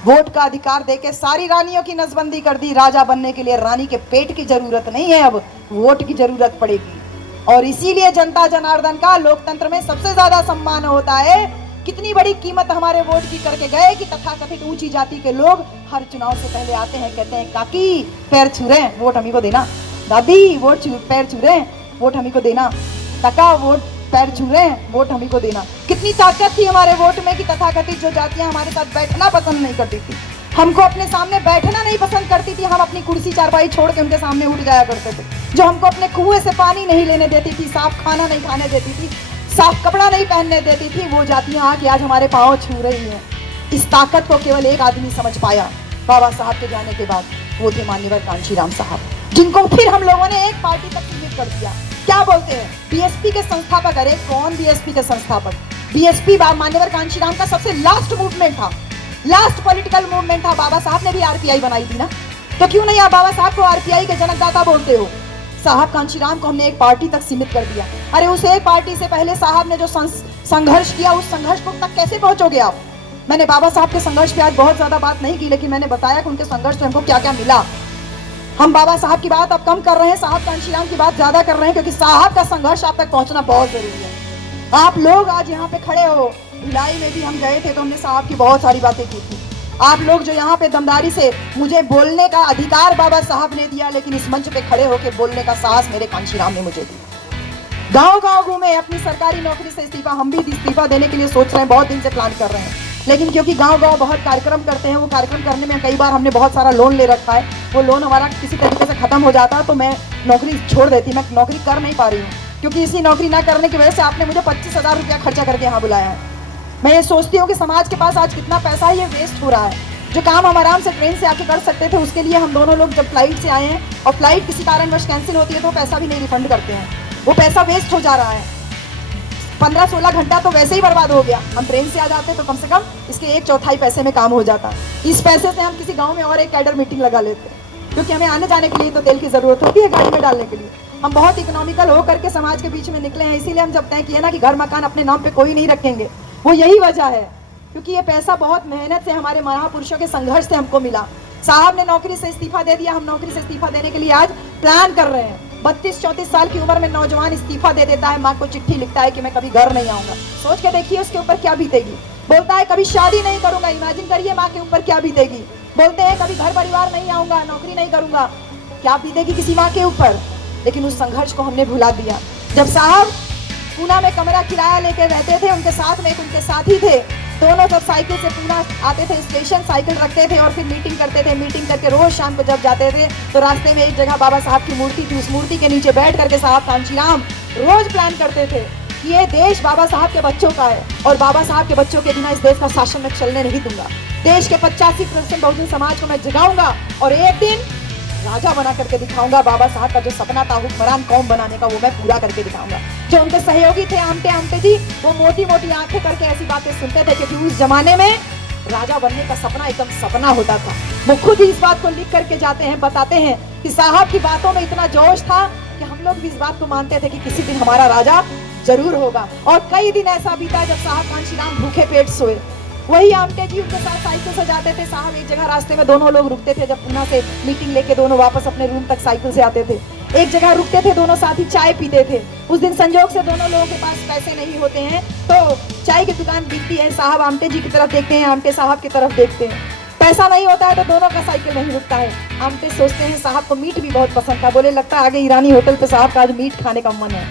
Vote का अधिकार देके सारी रानियों की नसबंदी कर दी। राजा बनने के लिए रानी के पेट की जरूरत नहीं है, अब वोट की जरूरत पड़ेगी। और इसीलिए जनता जनार्दन का लोकतंत्र में सबसे ज्यादा सम्मान होता है। कितनी बड़ी कीमत हमारे वोट की करके गए कि तथाकथित ऊंची जाति के लोग हर चुनाव से पहले आते हैं, कहते हैं काकी पैर छू रहे हैं, वोट हमी को देना। दादी वोट पैर छू रहे हैं, वोट हमी को देना। काका वोट पैर छू रहे हैं, वोट हमी को देना। कितनी ताकत थी हमारे वोट में कि तथाकथित जो जातियां हमारे साथ बैठना पसंद नहीं करती थी, हमको अपने सामने बैठना नहीं पसंद करती थी, हम अपनी कुर्सी चारपाई छोड़ के उनके सामने उठ जाया करते थे। जो हमको अपने कुएं से पानी नहीं लेने देती थी, साफ खाना नहीं खाने देती थी, साफ कपड़ा नहीं पहनने देती थी, वो जातियां आके आज हमारे पांव छू रही हैं। इस ताकत को केवल एक आदमी समझ पाया बाबा साहब के जाने के बाद, वो थे माननीय कांशीराम साहब, जिनको फिर हम लोगों ने एक पार्टी तक सीमित कर दिया। क्या बोलते हैं बीएसपी के संस्थापक। अरे कौन बीएसपी के संस्थापक? बीएसपी माननीय कांशीराम का सबसे लास्ट मूवमेंट था, लास्ट पॉलिटिकल मूवमेंट था। बाबा साहब ने भी आरपीआई बनाई थी ना, तो क्यों नहीं आप बाबा साहब को आरपीआई के जनकदाता बोलते हो? साहब कांशीराम को हमने एक पार्टी तक सीमित कर दिया। अरे उस एक पार्टी से पहले साहब ने जो संघर्ष किया, उस संघर्ष को तक कैसे पहुंचोगे आप? मैंने बाबा साहब के संघर्ष पे आज बहुत ज्यादा बात नहीं की, लेकिन मैंने बताया कि उनके संघर्ष से हमको क्या क्या मिला। हम बाबा साहब की बात अब कम कर रहे हैं, साहब कांशीराम की बात ज्यादा कर रहे हैं, क्योंकि साहब का संघर्ष आप तक पहुंचना बहुत जरूरी है। आप लोग आज यहाँ पे खड़े हो, भिलाई में भी हम गए थे तो हमने साहब की बहुत सारी बातें की थी। आप लोग जो यहाँ पे दमदारी से मुझे बोलने का अधिकार बाबा साहब ने दिया, लेकिन इस मंच पे खड़े होकर बोलने का साहस मेरे कांशीराम ने मुझे दिया। गांव गांव घूमे, अपनी सरकारी नौकरी से इस्तीफा, हम भी इस्तीफा देने के लिए सोच रहे हैं, बहुत दिन से प्लान कर रहे हैं, लेकिन क्योंकि गांव गांव बहुत कार्यक्रम करते हैं, वो कार्यक्रम करने में कई बार हमने बहुत सारा लोन ले रखा है, वो लोन हमारा किसी तरीके से खत्म हो जाता तो मैं नौकरी छोड़ देती। मैं नौकरी कर नहीं पा रही हूँ, क्योंकि इसी नौकरी ना करने की वजह से आपने मुझे 25,000 रुपया खर्चा करके यहाँ बुलाया है। मैं ये सोचती हूँ कि समाज के पास आज कितना पैसा है, ये वेस्ट हो रहा है। जो काम हम आराम से ट्रेन से आके कर सकते थे, उसके लिए हम दोनों लोग जब फ्लाइट से आए हैं और फ्लाइट किसी कारणवश कैंसिल होती है तो पैसा भी नहीं रिफंड करते हैं, वो पैसा वेस्ट हो जा रहा है। 15-16 घंटा तो वैसे ही बर्बाद हो गया। हम ट्रेन से आ जाते तो कम से कम इसके 1/4 पैसे में काम हो जाता। इस पैसे से हम किसी गांव में और एक कैडर मीटिंग लगा लेते, क्योंकि हमें आने जाने के लिए तो तेल की जरूरत होती है गाड़ी में डालने के लिए। हम बहुत इकोनॉमिकल हो करके समाज के बीच में निकले हैं, इसीलिए हम जब तय किए ना कि घर मकान अपने नाम पे कोई नहीं रखेंगे, वो यही वजह है, क्योंकि ये पैसा बहुत मेहनत से हमारे महापुरुषों के संघर्ष से हमको मिला। साहब ने नौकरी से इस्तीफा दे दिया, हम नौकरी से इस्तीफा देने के लिए आज प्लान कर रहे हैं। 32-34 साल की उम्र में नौजवान इस्तीफा दे देता है, माँ को चिट्ठी लिखता है कि मैं कभी घर नहीं आऊंगा। सोच के देखिए उसके ऊपर क्या बीतेगी। बोलता है कभी शादी नहीं करूंगा, इमेजिन करिए माँ के ऊपर क्या बीतेगी। बोलते हैं कभी घर परिवार नहीं आऊंगा, नौकरी नहीं करूंगा, क्या बीतेगी किसी माँ के ऊपर। लेकिन उस संघर्ष को हमने भुला दिया। जब साहब पूना में कमरा किराया लेके रहते थे, उनके साथ में एक उनके साथी थे, दोनों जब साइकिल से पूना आते थे स्टेशन, साइकिल रखते थे और फिर मीटिंग करते थे। मीटिंग करके रोज शाम को जब जाते थे तो रास्ते में एक जगह बाबा साहब की मूर्ति थी, उस मूर्ति के नीचे बैठ करके साहब कांशीराम रोज प्लान करते थे कि ये देश बाबा साहब के बच्चों का है और बाबा साहब के बच्चों के बिना इस देश का शासन में चलने नहीं दूंगा। देश के 85% बहुजन समाज को मैं जगाऊंगा और एक दिन राजा बना करके दिखाऊंगा। बाबा साहब का जो सपना था हुक्मरान कौम बनाने का, वो मैं पूरा करके दिखाऊंगा। जो उनके सहयोगी थे आमटे जी, वो मोटी मोटी आंखें करके ऐसी बातें सुनते थे, क्योंकि उस जमाने में राजा बनने का सपना एकदम सपना होता था। वो खुद ही इस बात को लिख करके जाते हैं, बताते हैं कि साहब की बातों में इतना जोश था कि हम लोग भी इस बात को मानते थे कि किसी दिन हमारा राजा जरूर होगा। और कई दिन ऐसा बीता जब साहब कांशीराम भूखे पेट सोए। वही आमटे जी उनके साथ साइकिल से जाते थे। साहब एक जगह रास्ते में दोनों लोग रुकते थे, जब पूना से मीटिंग लेके दोनों वापस अपने रूम तक साइकिल से आते थे, एक जगह रुकते थे, दोनों साथी चाय पीते थे। उस दिन संजोग से दोनों लोगों के पास पैसे नहीं होते हैं, तो चाय की दुकान दिखती है, साहब आमटे जी की तरफ देखते हैं, आमटे साहब की तरफ देखते हैं। पैसा नहीं होता है तो दोनों का साइकिल नहीं रुकता है। आमटे सोचते हैं साहब को मीट भी बहुत पसंद था, बोले लगता है आगे ईरानी होटल पे साहब का आज मीट खाने का मन है।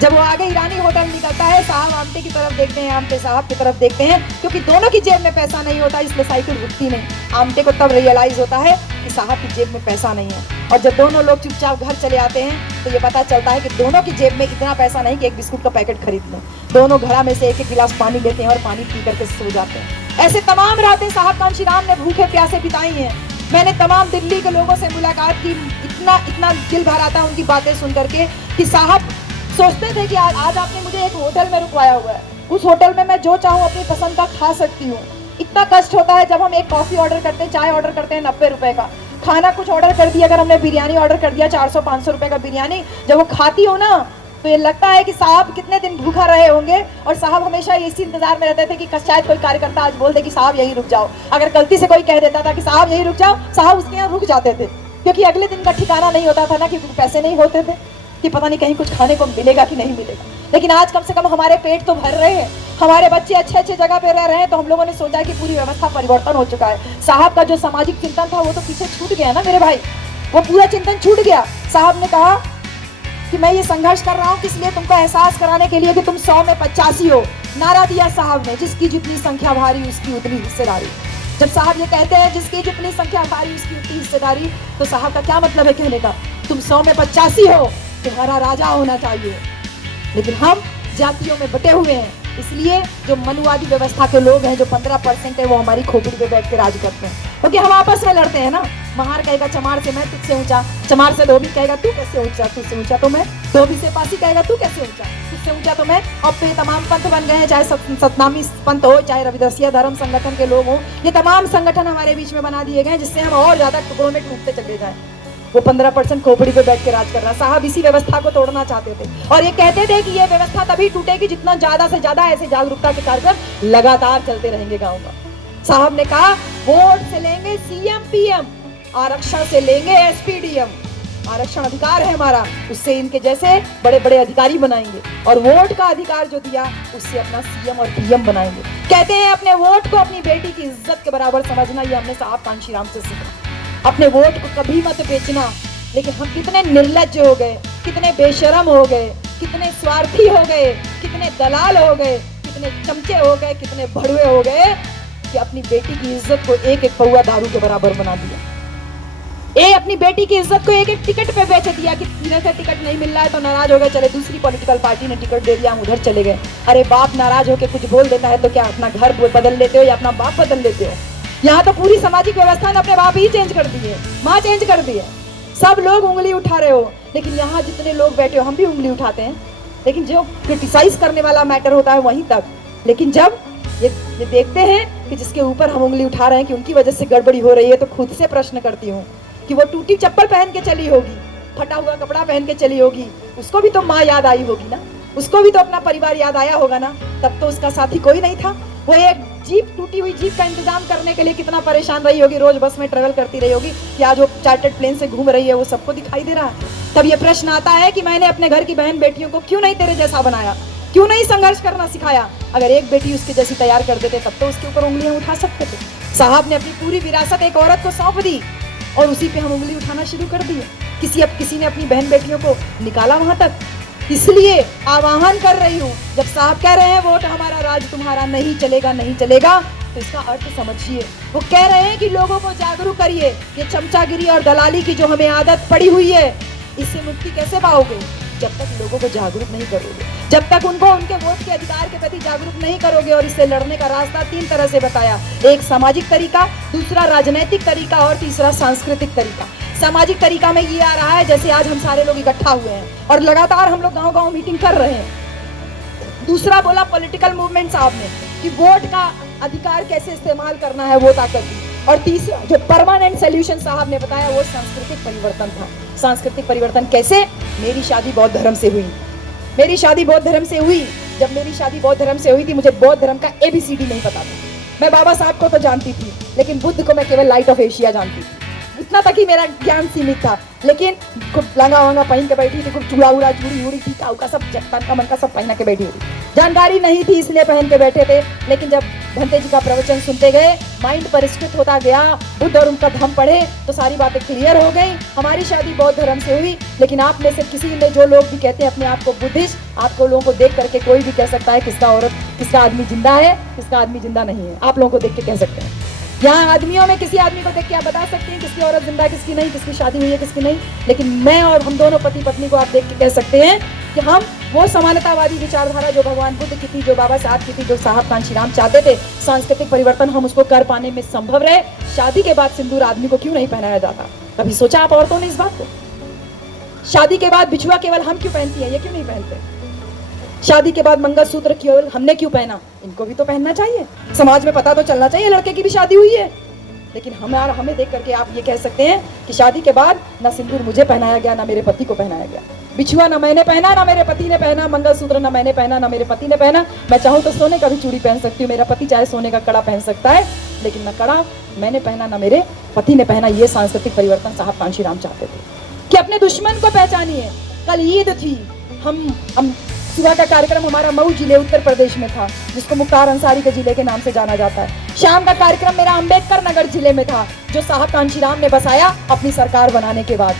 जब वो आगे ईरानी होटल निकलता है, साहब आमटे की तरफ देखते हैं, आमटे साहब की तरफ देखते हैं, क्योंकि दोनों की जेब में पैसा नहीं होता, इसलिए साइकिल रुकती नहीं। आमटे को तब रियलाइज होता है कि साहब की जेब में पैसा नहीं है, और जब दोनों लोग चुपचाप घर चले आते हैं तो ये पता चलता है कि दोनों की जेब में इतना पैसा नहीं कि एक बिस्कुट का पैकेट खरीद लें। दोनों घड़ा में से एक एक गिलास पानी लेते हैं और पानी पी करके सो जाते हैं। ऐसे तमाम रातें साहब कांशीराम ने भूखे प्यासे बिताई हैं। मैंने तमाम दिल्ली के लोगों से मुलाकात की, इतना दिल भर आता उनकी बातें सुन करके कि साहब सोचते थे कि आज आपने मुझे एक होटल में रुकवाया हुआ है, उस होटल में मैं जो चाहूँ अपनी पसंद का खा सकती हूँ। इतना कष्ट होता है जब हम एक कॉफी ऑर्डर करते हैं, चाय ऑर्डर करते हैं 90 रुपए का, खाना कुछ ऑर्डर कर दिया, अगर हमने बिरयानी ऑर्डर कर दिया 400-500 रुपए का बिरयानी, जब वो खाती हो ना तो ये लगता है कि साहब कितने दिन भूखा रहे होंगे, और साहब हमेशा इसी इंतजार में रहते थे कि शायद कोई कार्यकर्ता आज बोल दे कि साहब यहीं रुक जाओ। अगर गलती से कोई कह देता था कि साहब यहीं रुक जाओ, साहब उसके यहाँ रुक जाते थे, क्योंकि अगले दिन का ठिकाना नहीं होता था ना, क्योंकि पैसे नहीं होते थे कि पता नहीं कहीं कुछ खाने को मिलेगा कि नहीं मिलेगा। लेकिन आज कम से कम हमारे पेट तो भर रहे हैं, हमारे बच्चे अच्छे अच्छे जगह पे रह रहे हैं, तो हम लोगों ने सोचा कि पूरी व्यवस्था परिवर्तन हो चुका है। साहब का जो सामाजिक चिंतन था वो तो पीछे छूट गया ना मेरे भाई, वो पूरा चिंतन छूट गया। साहब ने कहा कि मैं ये संघर्ष कर रहा हूँ इसलिए तुमको एहसास कराने के लिए कि तुम 100 में 85 हो। नारा दिया साहब ने, जिसकी जितनी संख्या भारी उसकी उतनी हिस्सेदारी। जब साहब ये कहते हैं जिसकी जितनी संख्या भारी उसकी उतनी हिस्सेदारी, तो साहब का क्या मतलब है कहने का? तुम 100 में 85 हो, तुम्हारा राजा होना चाहिए। लेकिन हम जातियों में बटे हुए हैं, इसलिए जो मनुवादी व्यवस्था के लोग हैं, जो 15% है, वो हमारी खोपड़ी पे बैठ के राज करते हैं, क्योंकि हम आपस में लड़ते हैं ना। महार कहेगा चमार से मैं तुझसे ऊंचा, चमार से धोबी कहेगा तू कैसे ऊंचा, तुझसे ऊंचा तो मैं, धोबी से पासी कहेगा तू कैसे ऊंचा, तुझसे ऊंचा तो मैं। अब तो ये तमाम पंथ बन गए हैं, चाहे सतनामी पंथ हो, चाहे रविदासिया धर्म संगठन के लोग हों, ये तमाम संगठन हमारे बीच में बना दिए गए, जिससे हम और ज्यादा टुकड़ों में टूटते चले जाएं। वो 15% खोपड़ी पे बैठ के राज कर रहा। साहब इसी व्यवस्था को तोड़ना चाहते थे, और ये कहते थे कि ये व्यवस्था तभी टूटेगी जितना ज्यादा से ज्यादा ऐसे जागरूकता के कार्यक्रम लगातार चलते रहेंगे गाँव का। साहब ने कहा वोट से लेंगे सीएम पीएम, आरक्षण से लेंगे एसपीडीएम। आरक्षण अधिकार है हमारा, उससे इनके जैसे बड़े बड़े अधिकारी बनाएंगे, और वोट का अधिकार जो दिया उससे अपना सीएम और पीएम बनाएंगे। कहते हैं अपने वोट को अपनी बेटी की इज्जत के बराबर समझना, ये हमने साहब कांशीराम से सीखा। अपने वोट को कभी मत बेचना। लेकिन हम कितने निर्लज्ज हो गए, कितने बेशरम हो गए, कितने स्वार्थी हो गए, कितने दलाल हो गए, कितने चमचे हो गए, कितने भड़वे हो गए कि अपनी बेटी की इज्जत को एक एक पौआ दारू के बराबर बना दिया। अपनी बेटी की इज्जत को एक एक टिकट पे बेच दिया कि इधर से टिकट नहीं मिल रहा है तो नाराज हो गए, चले दूसरी पॉलिटिकल पार्टी ने टिकट दे दिया, हम उधर चले गए। अरे बाप नाराज होकर कुछ बोल देता है तो क्या अपना घर बदल लेते हो या अपना बाप बदल लेते हो? यहाँ तो पूरी सामाजिक व्यवस्था ने अपने बाप ही चेंज कर दी है, माँ चेंज कर दी है। सब लोग उंगली उठा रहे हो, लेकिन यहाँ जितने लोग बैठे हो हम भी उंगली उठाते हैं, लेकिन जो क्रिटिसाइज करने वाला मैटर होता है वहीं तक। लेकिन जब ये देखते हैं कि जिसके ऊपर हम उंगली उठा रहे हैं कि उनकी वजह से गड़बड़ी हो रही है, तो खुद से प्रश्न करती हूँ कि वो टूटी चप्पल पहन के चली होगी, फटा हुआ कपड़ा पहन के चली होगी, उसको भी तो माँ याद आई होगी ना, उसको भी तो अपना परिवार याद आया होगा ना। तब तो उसका साथी कोई नहीं था। वो एक जीप, टूटी हुई जीप का इंतजाम करने के लिए कितना परेशान रही होगी, रोज बस में ट्रेवल करती रही होगी कि आज वो चार्टर्ड प्लेन से घूम रही है, वो सबको दिखाई दे रहा है। तब ये प्रश्न आता है कि मैंने अपने घर की बहन बेटियों को क्यों नहीं तेरे जैसा बनाया, क्यों नहीं संघर्ष करना सिखाया? अगर एक बेटी उसके जैसी तैयार कर देते तब तो उसके ऊपर उंगलियां उठा सकते थे। साहब ने अपनी पूरी विरासत एक औरत को सौंप दी और उसी पे हम उंगली उठाना शुरू कर दिए। किसी ने अपनी बहन बेटियों को निकाला वहां तक। इसलिए आह्वान कर रही हूँ, जब साहब कह रहे हैं वोट हमारा राज तुम्हारा नहीं चलेगा, नहीं चलेगा, तो इसका अर्थ समझिए। वो कह रहे हैं कि लोगों को जागरूक करिए, ये चमचागिरी और दलाली की जो हमें आदत पड़ी हुई है, इससे मुक्ति कैसे पाओगे? जब तक लोगों को जागरूक नहीं करोगे, जब तक उनको उनके वोट के अधिकार के प्रति जागरूक नहीं करोगे। और इससे लड़ने का रास्ता 3 तरह से बताया, एक सामाजिक तरीका, दूसरा राजनीतिक तरीका और तीसरा सांस्कृतिक तरीका। सामाजिक तरीका में ये आ रहा है जैसे आज हम सारे लोग इकट्ठा हुए हैं और लगातार हम लोग गांव-गांव मीटिंग कर रहे हैं। दूसरा बोला पॉलिटिकल मूवमेंट साहब ने कि वोट का अधिकार कैसे इस्तेमाल करना है, वो ताकत दी। और तीसरा जो परमानेंट सोल्यूशन साहब ने बताया वो सांस्कृतिक परिवर्तन था। सांस्कृतिक परिवर्तन कैसे? मेरी शादी बौद्ध धर्म से हुई, मेरी शादी बौद्ध धर्म से हुई। जब मेरी शादी बौद्ध धर्म से हुई थी, मुझे बौद्ध धर्म का ABCD नहीं पता था। मैं बाबा साहब को तो जानती थी, लेकिन बुद्ध को मैं केवल लाइट ऑफ एशिया जानती थी, इतना तक ही मेरा ज्ञान सीमित था। लेकिन खूब लंगा वंगा पहन के बैठी थी, खूब चूड़ा उड़ा चूड़ी उड़ी टीका उका सब तन का मन का सब पहना के बैठी हुई। जानकारी नहीं थी इसलिए पहन के बैठे थे। लेकिन जब भंते जी का प्रवचन सुनते गए, माइंड परिष्कृत होता गया, बुद्ध और उनका धम्म पढ़े तो सारी बातें क्लियर हो गई। हमारी शादी बौद्ध धर्म से हुई, लेकिन आप में से किसी ने, जो लोग भी कहते हैं अपने आप को बुद्धिस्ट, आपको लोगों को देख करके कोई भी कह सकता है किसका औरत, किसका आदमी जिंदा है, किसका आदमी जिंदा नहीं है। आप लोगों को देख के कह सकते हैं। यहाँ आदमियों में किसी आदमी को देख के आप बता सकते हैं किसकी औरत जिंदा है, किसकी नहीं, किसकी शादी हुई है, किसकी नहीं। लेकिन मैं और हम दोनों पति पत्नी को आप देख के कह सकते हैं कि हम वो समानतावादी विचारधारा जो भगवान बुद्ध की थी, जो बाबा साहब की थी, जो साहब कांशीराम चाहते थे, सांस्कृतिक परिवर्तन हम उसको कर पाने में संभव रहे। शादी के बाद सिंदूर आदमी को क्यों नहीं पहनाया जाता? कभी सोचा आप औरतों ने इस बात को? शादी के बाद बिछुआ केवल हम क्यों पहनती है, ये क्यों नहीं पहनते? शादी के बाद मंगलसूत्र केवल हमने क्यों पहना, इनको भी तो पहनना चाहिए। समाज में पता तो चलना चाहिए लड़के की भी शादी हुई है। लेकिन हमें देख करके आप ये कह सकते हैं कि शादी के बाद ना सिंदूर मुझे पहनाया गया, ना मेरे पति को पहनाया गया, बिछुआ ना मैंने पहना, ना मेरे पति ने पहना, मंगलसूत्र ना मैंने पहना, ना मेरे पति ने पहना। मैं चाहूँ तो सोने का भी चूड़ी पहन सकती हूँ, मेरा पति चाहे सोने का कड़ा पहन सकता है, लेकिन ना कड़ा मैंने पहना, ना मेरे पति ने पहना। ये सांस्कृतिक परिवर्तन साहब कांशीराम चाहते थे कि अपने दुश्मन को पहचानिए। कल ईद थी, हम सुबह का कार्यक्रम हमारा मऊ जिले उत्तर प्रदेश में था, जिसको मुख्तार अंसारी के जिले के नाम से जाना जाता है। शाम का कार्यक्रम मेरा अंबेडकर नगर जिले में था, जो साहब कांशीराम ने बसाया अपनी सरकार बनाने के बाद।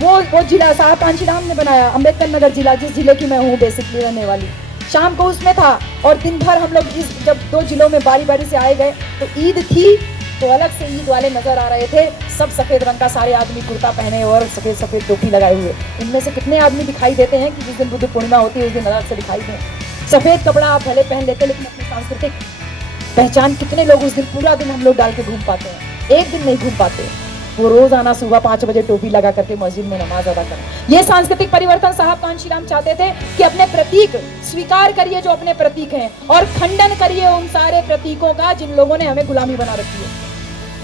वो जिला साहब कांशीराम ने बनाया, अंबेडकर नगर जिला, जिस जिले की मैं हूँ बेसिकली रहने वाली। शाम को उसमें था और दिन भर हम लोग जब 2 जिलों में बारी बारी से आए गए तो ईद थी, तो अलग से ईद वाले नजर आ रहे थे, सब सफेद रंग का, सारे आदमी कुर्ता पहने और सफेद सफेद टोपी लगाए हुए। इनमें से कितने आदमी दिखाई देते हैं कि जिस दिन बुद्ध पूर्णिमा होती है उस दिन अलग से दिखाई दें। सफेद कपड़ा आप भले पहन लेते, लेकिन अपनी सांस्कृतिक पहचान कितने लोग उस दिन पूरा दिन हम लोग डाल के घूम पाते हैं? एक दिन नहीं घूम पाते। वो रोजाना सुबह 5 बजे टोपी लगा करके मस्जिद में नमाज अदा करें। ये सांस्कृतिक परिवर्तन साहब कांशीराम चाहते थे कि अपने प्रतीक स्वीकार करिए जो अपने प्रतीक हैं, और खंडन करिए उन सारे प्रतीकों का जिन लोगों ने हमें गुलामी बना रखी है।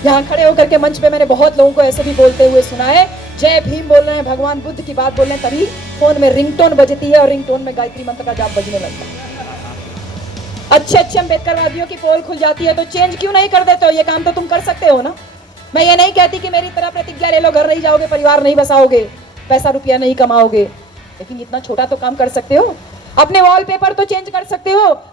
यहाँ खड़े होकर के मंच पे मैंने बहुत लोगों को ऐसे भी बोलते हुए सुना है, जय भीम बोल रहे हैं, भगवान बुद्ध की बात बोल रहे हैं, तभी फोन में रिंगटोन बजती है और रिंगटोन में गायत्री मंत्र का जाप बजने लगता है। अच्छे अम्बेडकरवादियों की पोल खुल जाती है तो चेंज क्यों नहीं कर देते हो? ये काम तो तुम कर सकते हो ना। मैं ये नहीं कहती कि मेरी तरह प्रतिज्ञा ले लो, घर नहीं जाओगे, परिवार नहीं बसाओगे, पैसा रुपया नहीं कमाओगे, लेकिन इतना छोटा तो काम कर सकते हो। अपने वॉलपेपर तो चेंज कर सकते हो।